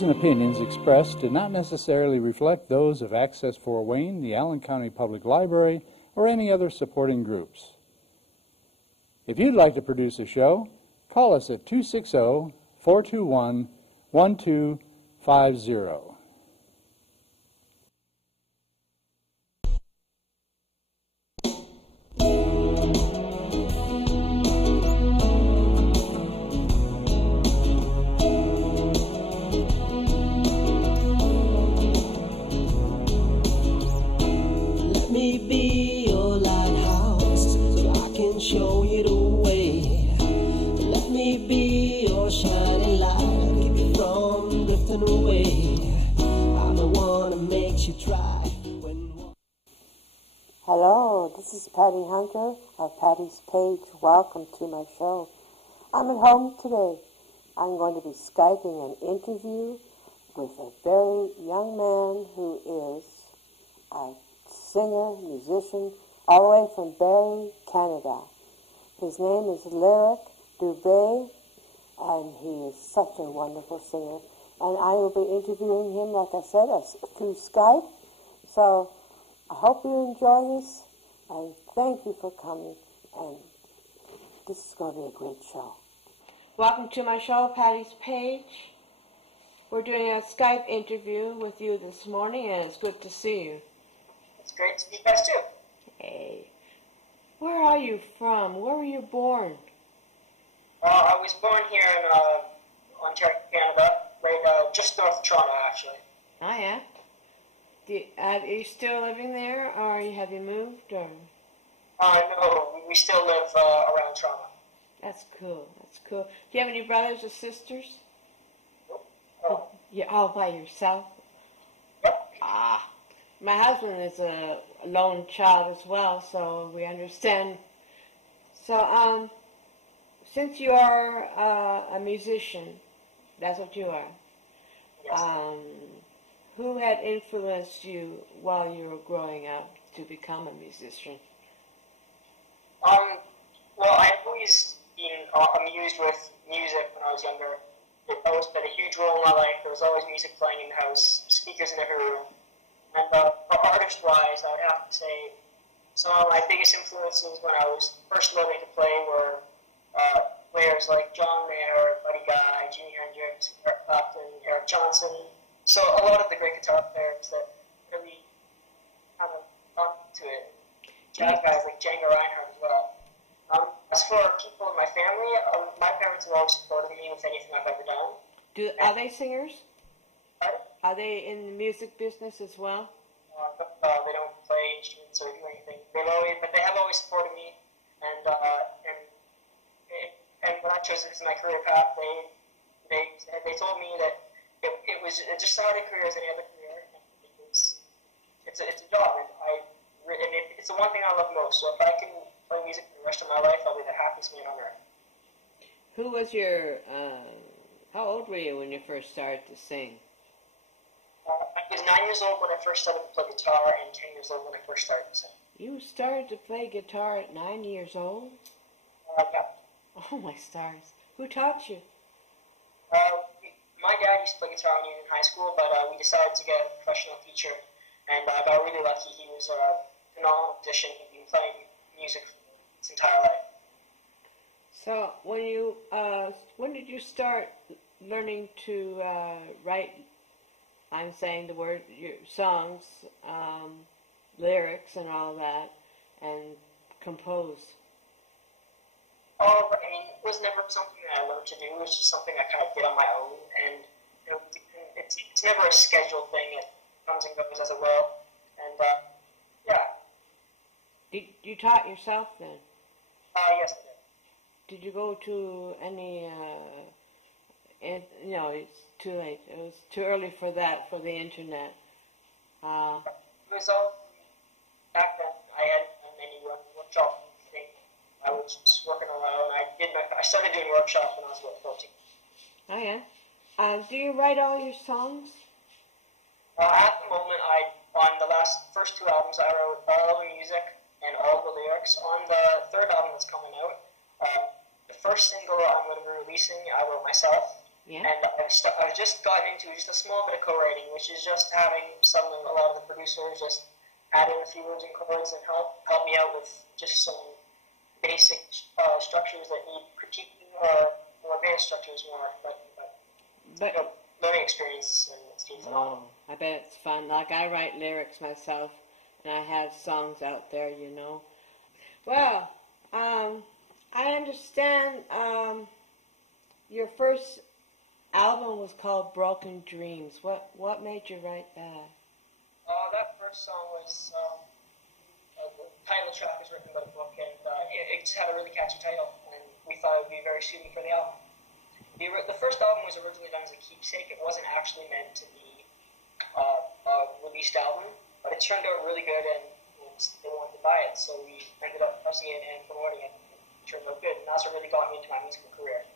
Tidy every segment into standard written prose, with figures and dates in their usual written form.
views and opinions expressed do not necessarily reflect those of Access Fort Wayne, the Allen County Public Library, or any other supporting groups. If you'd like to produce a show, call us at 260-421-1250. Show you the way. Let me be your shining light, keep you from drifting away. I'm the one that makes you try. Hello, this is Patty Hunter of Patty's Page. Welcome to my show. I'm at home today. I'm going to be Skyping an interview with a very young man who is a singer, musician, all the way from Barrie, Canada. His name is Dubee, and he is such a wonderful singer. And I will be interviewing him, like I said, through Skype. So I hope you enjoy this, and thank you for coming. And this is going to be a great show. Welcome to my show, Patty's Page. We're doing a Skype interview with you this morning, and it's good to see you. It's great to see you guys too. Hey. Where are you from? Where were you born? I was born here in Ontario, Canada, right just north of Toronto, actually. Oh, yeah? Are you still living there, or have you moved? Or? No, we still live around Toronto. That's cool. That's cool. Do you have any brothers or sisters? Nope. You're all by yourself? Yep. Ah. My husband is a lone child as well, so we understand. So, since you are a musician, that's what you are. Yes. Who had influenced you while you were growing up to become a musician? Well, I've always been amused with music when I was younger. It always been a huge role in my life. There was always music playing in the house, speakers in every room. And for artist-wise, I would have to say some of my biggest influences when I was first learning to play were players like John Mayer, Buddy Guy, Jimi Hendrix, Eric Clapton, Eric Johnson. So a lot of the great guitar players that really kind of got to it. Jazz guys like Django Reinhardt as well. As for people in my family, my parents have always supported me with anything I've ever done. Are they singers? Pardon? Are they in the music business as well? They don't play instruments or do anything. But they have always supported me, and when I chose this as my career path, they told me that it was just not a career as any other career. It's a job, and it's the one thing I love most. So if I can play music for the rest of my life, I'll be the happiest man on earth. Who was your? How old were you when you first started to sing? I was 9 years old when I first started to play guitar, and 10 years old when I first started to sing. You started to play guitar at 9 years old? Yeah. Oh, my stars. Who taught you? My dad used to play guitar when he was in high school, but we decided to get a professional teacher, and I got really lucky. He was a phenomenal musician. He'd been playing music his entire life. So, when did you start learning to write, I'm saying the word, your songs, lyrics and all that, and compose? Writing was never something that I learned to do. It was just something I kind of did on my own, and it's never a scheduled thing. It comes and goes as it will, and yeah. You taught yourself then? Yes, I did. Did you go to any? It's too late. It was too early for that, for the internet. It was all back then. I hadn't done any workshop thing. I was just working on my own. I started doing workshops when I was about 14. Oh yeah. Do you write all your songs? At the moment, on the first two albums, I wrote all the music and all the lyrics. On the third album that's coming out, the first single I'm going to be releasing, I wrote myself. Yeah. And I've just gotten into just a small bit of co-writing, which is just having a lot of the producers just add in a few words and chords and help me out with just some basic structures that need critiquing, or more advanced structures more. But learning experience and it's oh, I bet it's fun. Like I write lyrics myself, and I have songs out there, you know. Well, I understand your first album was called Broken Dreams. What made you write that? That first song was, the title track was written by the book, and it just had a really catchy title, and we thought it would be very suited for the album. The first album was originally done as a keepsake. It wasn't actually meant to be a released album, but it turned out really good, and they wanted to buy it, so we ended up pressing it and promoting it. It turned out good, and that's what really got me into my musical career.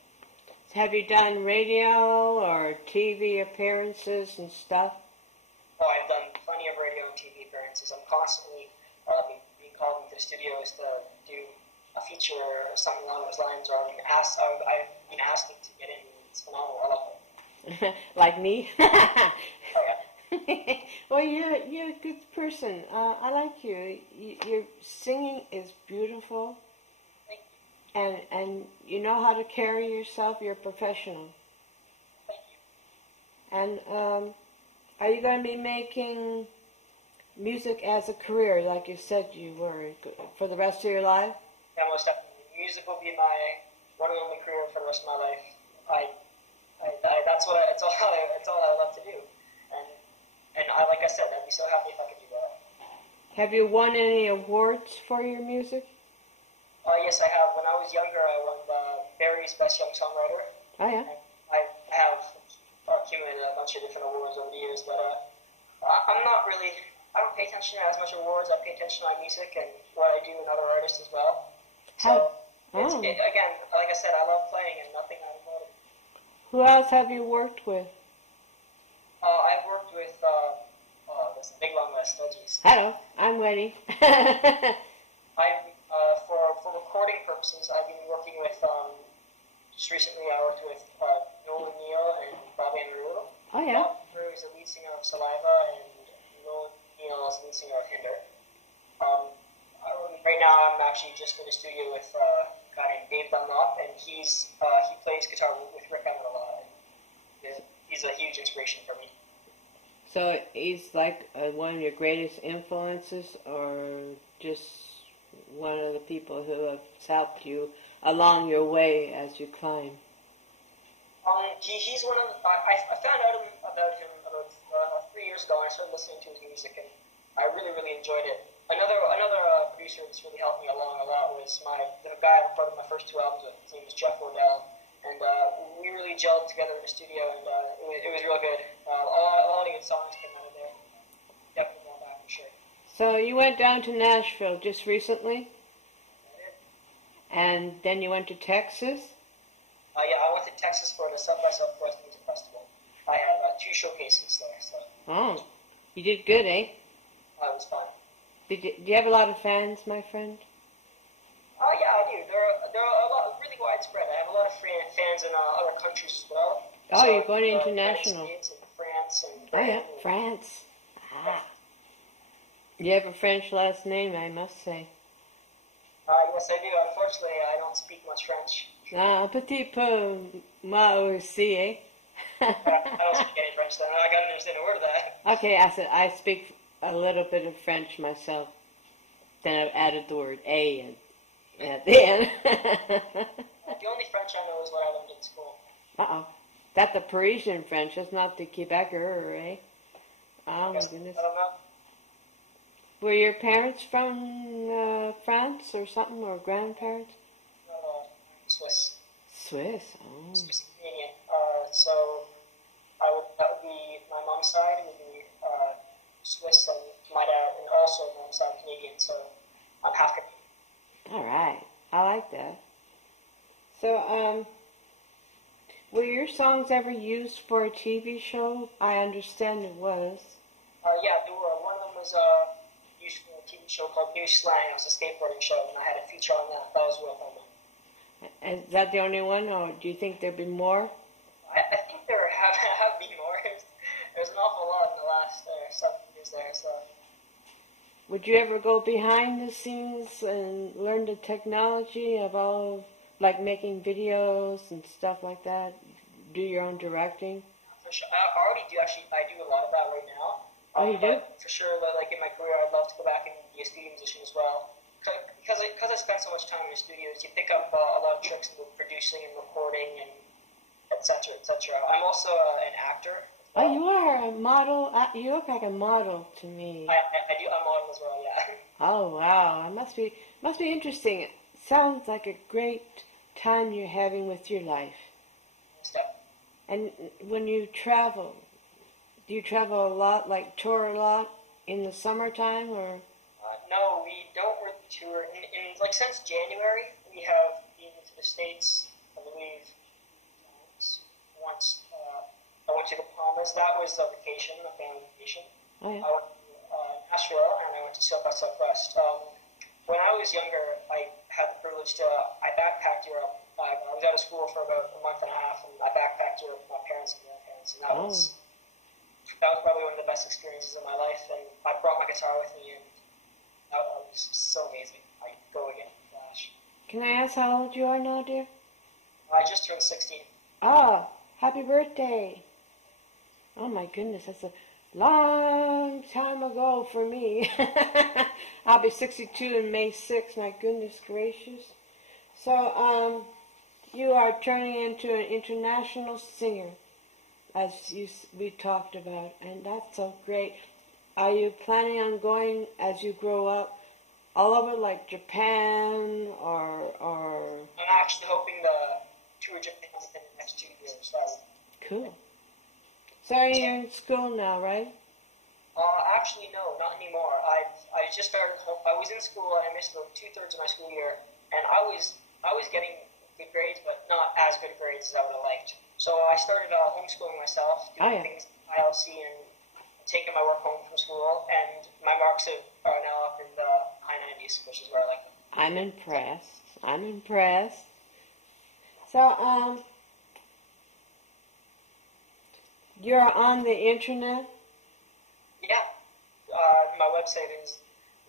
Have you done radio or TV appearances and stuff? Oh, I've done plenty of radio and TV appearances. I'm constantly being called into the studios to do a feature or something along those lines, or I've been asked to get in. It's phenomenal. I love it. Like me? Oh, yeah. Well, you're a good person. I like you. Your singing is beautiful, Thank you. and you know how to carry yourself. You're a professional. Thank you. And are you going to be making music as a career, like you said you were, for the rest of your life? Yeah, most definitely. Music will be my one and only career for the rest of my life. It's all I love to do. And like I said, I'd be so happy if I could do that. Have you won any awards for your music? Yes, I have. When I was younger, I won Barry's Best Young Songwriter. Oh, yeah. And I have accumulated a bunch of different awards over the years, but I don't pay attention to as much awards. I pay attention to my music and what I do and other artists as well. So, again, like I said, I love playing and nothing out of motive. Who else have you worked with? I've worked with, this big long list, oh geez. Hello, I'm ready. For recording purposes, I've been working with, just recently I worked with Nolan Neal and Bobby Amarillo. Oh, yeah. Bob Amarillo is the lead singer of Saliva, and Nolan Neal is the lead singer of Hinder. Right now I'm actually just in the studio with a guy named Dave Dunlop, and he plays guitar with Rick Emmett a lot. And he's a huge inspiration for me. So he's like one of your greatest influences, or just one of the people who have helped you along your way as you climb? He's one of the, I found out about him about 3 years ago, and I started listening to his music, and I really, really enjoyed it. Another producer that's really helped me along a lot was the guy I recorded my first 2 albums with. His name is Jeff Odell, and we really gelled together in the studio, and it was real good. All the good songs came out of there. Definitely going back for sure. So you went down to Nashville just recently, I did. and then you went to Texas. Yeah, I went to Texas for the South by Southwest Music Festival. I had 2 showcases there, so Oh, you did good, eh? it was fun. Do you have a lot of fans, my friend? Oh yeah, I do. They're a lot, really widespread. I have a lot of fans in other countries as well. Oh, so, you're going international. United States and France and Oh, yeah, Britain. France. Ah. You have a French last name, I must say. Yes, I do. Unfortunately, I don't speak much French. Ah, un petit peu, moi aussi, eh? I don't speak any French, then I gotta understand a word of that. Okay, I said I speak a little bit of French myself. Then I've added the word A at the end. The only French I know is what I learned in school. Uh-oh. That's the Parisian French. That's not the Quebecer, eh? Oh, my goodness. I don't know. Were your parents from France or something, or grandparents? Swiss. Swiss. Oh. Swiss Canadian. So that would be my mom's side would be Swiss, and my dad, and also my mom's side Canadian. So I'm half Canadian. All right. I like that. So, were your songs ever used for a TV show? I understand it was. Yeah, there were. One of them was used for a TV show called New Slang. It was a skateboarding show, and I had a feature on that. That was real fun. Is that the only one, or do you think there'd be more? I think there. So. Would you ever go behind the scenes and learn the technology of all, like making videos and stuff like that? Do your own directing? For sure. I already do, actually. I do a lot of that right now. Oh, you do? For sure, like in my career, I'd love to go back and be a studio musician as well. Because I spent so much time in the studios, you pick up a lot of tricks in producing and recording and etc. etc. I'm also an actor. Oh, you are a model. You look like a model to me. I do. I'm model as well. Yeah. Oh wow! It must be interesting. It sounds like a great time you're having with your life. Step. And when you travel, do you travel a lot, like tour a lot in the summertime, or? No, we don't really tour. In like since January, we have been to the States. I believe once. I went to the Bahamas. That was a vacation, a family vacation. Oh, yeah. I went to Nashville, and I went to South by Southwest. When I was younger, I had the privilege to. I backpacked Europe. I was out of school for about a month and a half, and I backpacked Europe with my parents and grandparents, and that was probably one of the best experiences of my life. And I brought my guitar with me, and that was so amazing. I go again, Flash. Can I ask how old you are now, dear? I just turned 16. Ah, happy birthday! Oh my goodness, that's a long time ago for me. I'll be 62 in May 6th, my goodness gracious. So, you are turning into an international singer, as we talked about, and that's so great. Are you planning on going, as you grow up, all over, like Japan, or? I'm actually hoping to tour Japan within the next 2 years. Cool. So you're in school now, right? Actually, no, not anymore. I just started. I was in school and I missed about 2/3 of my school year, and I was getting good grades, but not as good grades as I would have liked. So I started homeschooling myself, doing things ILC and taking my work home from school, and my marks are now up in the high 90s, which is where I like them. I'm impressed. So, you're on the internet? Yeah. My website is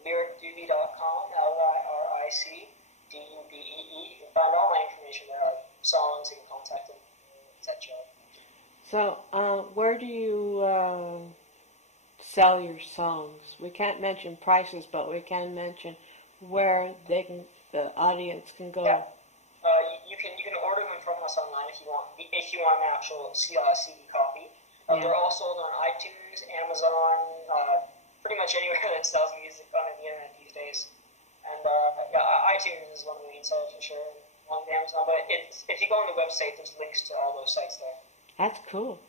lyricdubee.com, LYRICDUBEE. You can find all my information there, songs and contact, etc. So, where do you sell your songs? We can't mention prices, but we can mention where the audience can go. Yeah. You can order them from us online if you want an actual CD copy. They're all sold on iTunes, Amazon, pretty much anywhere that sells music on the internet these days. And iTunes is one of the main sellers for sure, on Amazon. But if you go on the website, there's links to all those sites there. That's cool.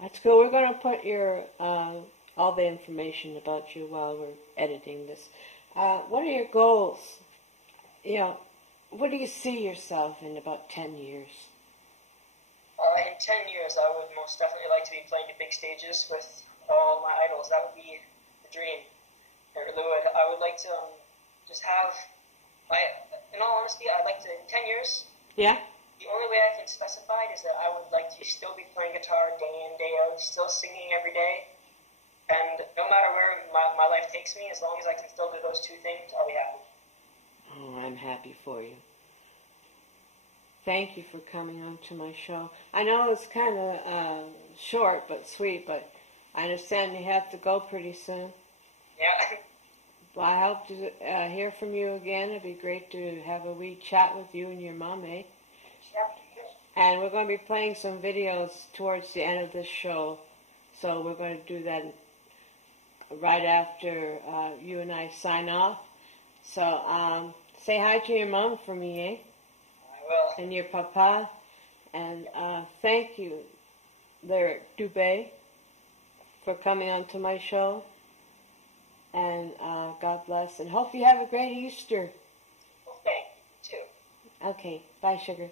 We're going to put your all the information about you while we're editing this. What are your goals? What do you see yourself in about 10 years? In 10 years, I would most definitely like to be playing the big stages with all my idols. That would be the dream. I would like to just have, in all honesty, I'd like to, in 10 years, yeah. The only way I can specify it is that I would like to still be playing guitar day in, day out, still singing every day. And no matter where my life takes me, as long as I can still do those two things, I'll be happy. Oh, I'm happy for you. Thank you for coming on to my show. I know it's kind of short but sweet, but I understand you have to go pretty soon. Yeah. Well, I hope to hear from you again. It'd be great to have a wee chat with you and your mom, eh? Yeah. And we're going to be playing some videos towards the end of this show. So we're going to do that right after you and I sign off. So say hi to your mom for me, eh? I will. And your papa. And thank you, Dubee, for coming on to my show. And God bless. And hope you have a great Easter. Well, thank you, too. Okay. Bye, sugar.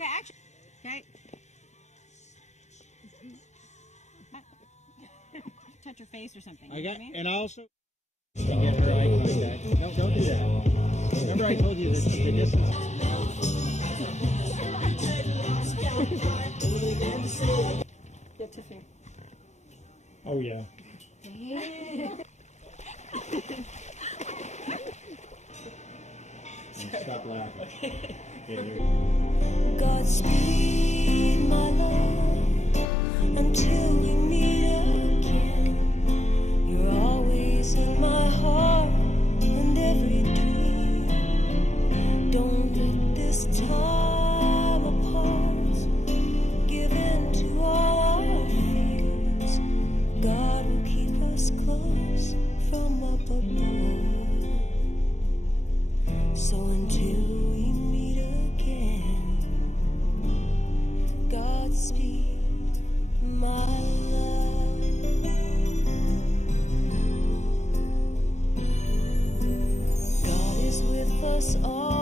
Okay, action. Okay. Touch your face or something. I got, you know and also get her eye contact. No, don't do that. Remember I told you that the distance. Get Tiffany. Oh yeah. Stop laughing. Godspeed, my love, until we meet again. You're always in my heart and every dream. Don't let this time apart give in to all our fears. God will keep us close from up above. So until we meet again, Godspeed, my love. God is with us all.